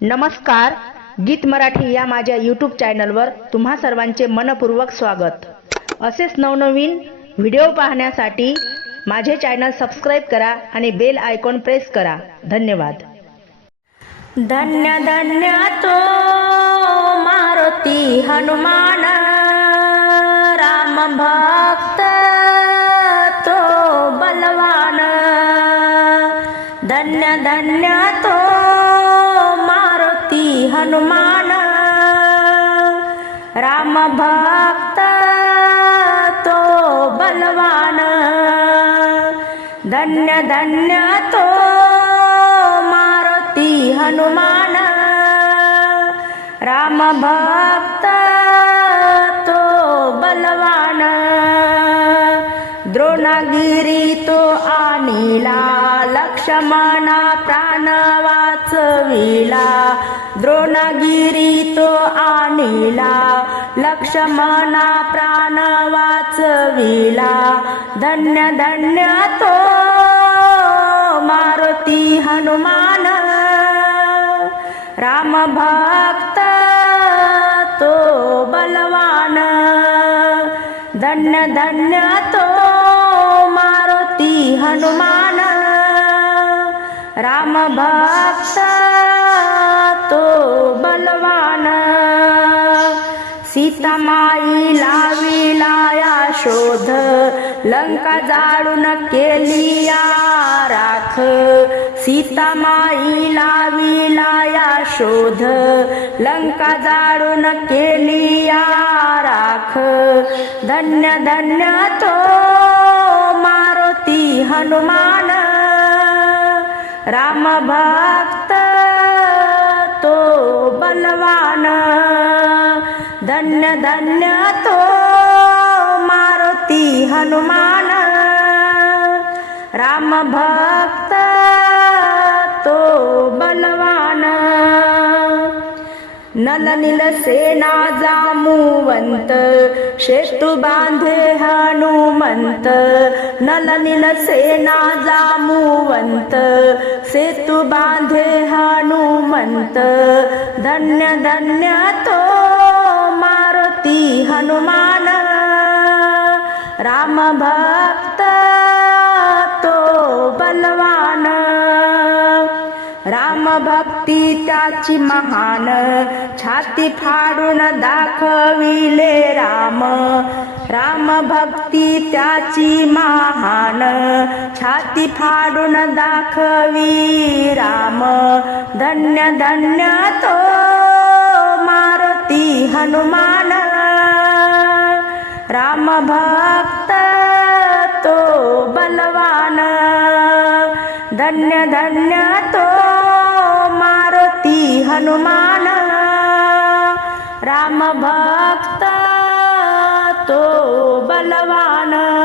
नमस्कार गीत मराठी या माझ्या यूट्यूब चॅनलवर तुम्हा सर्वांचे मनपूर्वक स्वागत. असेच नवनवीन व्हिडिओ पाहण्यासाठी माझे चॅनल सबस्क्राईब करा आणि बेल आयकॉन प्रेस करा. धन्यवाद. धन्य धन्य तो मारुती हनुमान. राम भक्त तो बलवान. धन्य धन्य तो हनुमान राम भक्त तो बलवान धन्य धन्य तो मारुती हनुमान राम भक्त तो बलवान द्रोणागिरी तो आणिला लक्ष्मणा प्राण वाचविला द्रोणागिरी तो आणिला लक्ष्मणा प्राण वाचविला. धन्य धन्य तो मारुती हनुमान. राम भक्त तो बलवान. धन्य धन्य तो मारुती हनुमान. राम भक्त सीतामाई लाविला या शोध. लंका जाळून केली या राख. सीतामाई लाविला या शोध. लंका जाळून केली या राख. धन्य धन्य तो मारुती हनुमान. राम भक्त धन्य धन्य तो मारुती हनुमान। राम भक्त तो बलवान। नल नील सेना जामुवंत शेतू बांधे हनुमंत। नल नील सेना जामुवंत सेतू बांधे हनुमंत। धन्य धन्य तो हनुमान। राम भक्त तो बलवान। राम भक्ती त्याची महान। छाती फाडून दाखविले राम। राम भक्ती त्याची महान। छाती फाडून दाखवी राम। धन्य धन्य तो मारुती हनुमान। भक्त तो बलवान। धन्य धन्य तो मारुती हनुमान। राम भक्त तो बलवान।